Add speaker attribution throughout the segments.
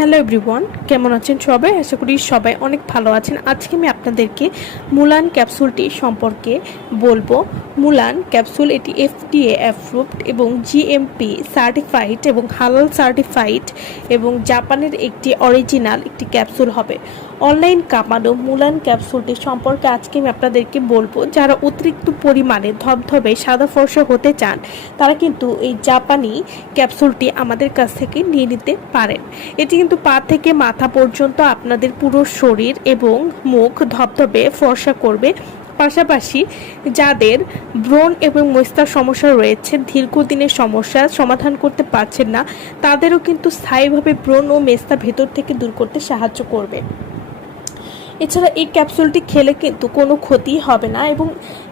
Speaker 1: Hello everyone, কেমন আছেন সবাই? আশা করি সবাই অনেক ভালো আছেন। আজকে আমি আপনাদেরকে মুলান ক্যাপসুলটি সম্পর্কে বলব। মুলান ক্যাপসুল এটি এফডিএ অ্যাপ্রুভড এবং জিএমপি সার্টিফাইড এবং হালাল সার্টিফাইড এবং জাপানের একটি অরিজিনাল একটি ক্যাপসুল হবে। অনলাইন কামানো মুলান ক্যাপসুলটি সম্পর্কে আজকে আমি আপনাদেরকে বলব। যারা অতিরিক্ত পরিমাণে ধবধবে সাদা ফর্সা হতে চান, তারা কিন্তু এই জাপানি ক্যাপসুলটি আমাদের কাছ থেকে নিয়ে নিতে পারেন। এটি কিন্তু পা থেকে মাথা পর্যন্ত আপনাদের পুরো শরীর এবং মুখ ধবধবে, ফর্সা করবে। পাশাপাশি যাদের ব্রণ এবং মস্তার সমস্যা রয়েছে, দীর্ঘদিনের সমস্যা, সমাধান করতে পারছেন না, তাদেরও কিন্তু স্থায়ীভাবে ব্রণ ও মেস্তা ভেতর থেকে দূর করতে সাহায্য করবে। এছাড়া এই ক্যাপসুলটি খেলে কিন্তু কোনো ক্ষতি হবে না এবং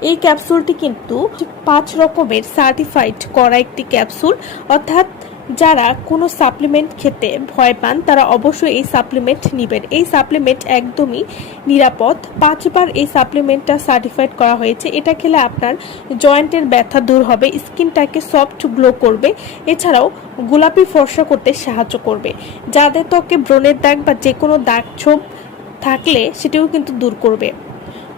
Speaker 1: এই ক্যাপসুলটি কিন্তু পাঁচ রকমের সার্টিফাইড করা একটি ক্যাপসুল। অর্থাৎ যারা কোনো সাপ্লিমেন্ট খেতে ভয় পান, তারা অবশ্যই এই সাপ্লিমেন্ট নেবেন। এই সাপ্লিমেন্ট একদমই নিরাপদ। পাঁচবার এই সাপ্লিমেন্টটা সার্টিফাইড করা হয়েছে। এটা খেলে আপনার জয়েন্টের ব্যথা দূর হবে, স্কিনটাকে সফট গ্লো করবে। এছাড়াও গোলাপি ফর্সা করতে সাহায্য করবে। যাদের ত্বকে ব্রণের দাগ বা যে কোনো দাগ ছোপ থাকলে সেটিও কিন্তু দূর করবে।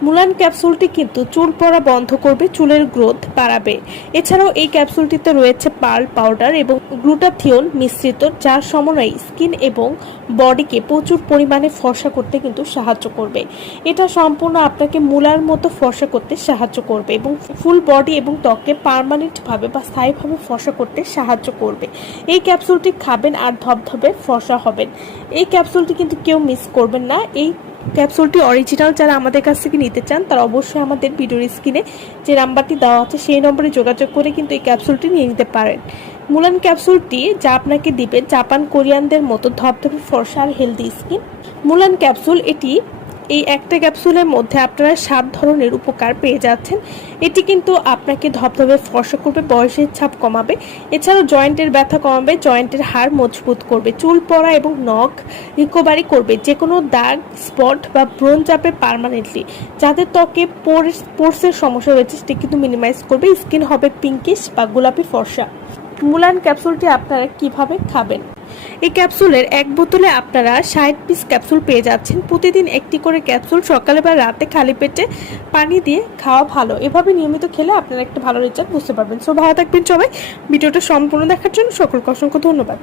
Speaker 1: মুলান ক্যাপসুলটি কিন্তু চুল পড়া বন্ধ করবে, চুলের গ্রোথ বাড়াবে। এছাড়াও এই ক্যাপসুলটিতে রয়েছে পার্ল পাউডার এবং গ্লুটাথিওন মিশ্রিত, যার সমন্বয়ে স্কিন এবং বডিকে প্রচুর পরিমাণে ফর্সা করতে কিন্তু সাহায্য করবে। এটা সম্পূর্ণ আপনাকে মুলার মতো ফর্সা করতে সাহায্য করবে এবং ফুল বডি এবং ত্বককে পার্মানেন্টভাবে বা স্থায়ীভাবে ফর্সা করতে সাহায্য করবে। এই ক্যাপসুলটি খাবেন আর ধবধবে ফর্সা হবেন। এই ক্যাপসুলটি কিন্তু কেউ মিস করবেন না। এই ক্যাপসুলটি অরিজিনাল যারা আমাদের কাছ থেকে নিতে চান, তারা অবশ্যই আমাদের ভিডিওর স্ক্রিনে যে নাম্বারটি দেওয়া আছে, সেই নম্বরে যোগাযোগ করে কিন্তু এই ক্যাপসুলটি নিয়ে নিতে পারেন। মুলান ক্যাপসুলটি যা আপনাকে দিবে জাপান কোরিয়ানদের মতো ধপধপে ফর্সা আর হেলদি স্কিন মুলান ক্যাপসুল এটি এই একটা ক্যাপসুলের মধ্যে আপনারা সাত ধরনের উপকার পেয়ে যাচ্ছেন। এটি কিন্তু আপনাকে ধপধপে ফর্সা করবে, বয়সের ছাপ কমাবে। এছাড়াও জয়েন্টের ব্যথা কমাবে, জয়েন্টের হাড় মজবুত করবে, চুল পড়া এবং নখ রিকভারি করবে। যে কোনো দাগ, স্পট বা ব্রণ চাপে পারমানেন্টলি। যাদের ত্বকে পোর্স, পোর্সের সমস্যা রয়েছে, সেটি কিন্তু মিনিমাইজ করবে। স্কিন হবে পিঙ্কিশ বা গোলাপি ফর্সা। মুলান ক্যাপসুলটি আপনারা কীভাবে খাবেন? এই ক্যাপসুলের এক বোতলে আপনারা ষাট পিস ক্যাপসুল পেয়ে যাচ্ছেন। প্রতিদিন একটি করে ক্যাপসুল সকালে বা রাতে খালি পেটে পানি দিয়ে খাওয়া ভালো। এভাবে নিয়মিত খেলে আপনারা একটা ভালো রেজাল্ট বুঝতে পারবেন। সো ভালো থাকবেন সবাই। ভিডিওটা সম্পূর্ণ দেখার জন্য সকলকে অসংখ্য ধন্যবাদ।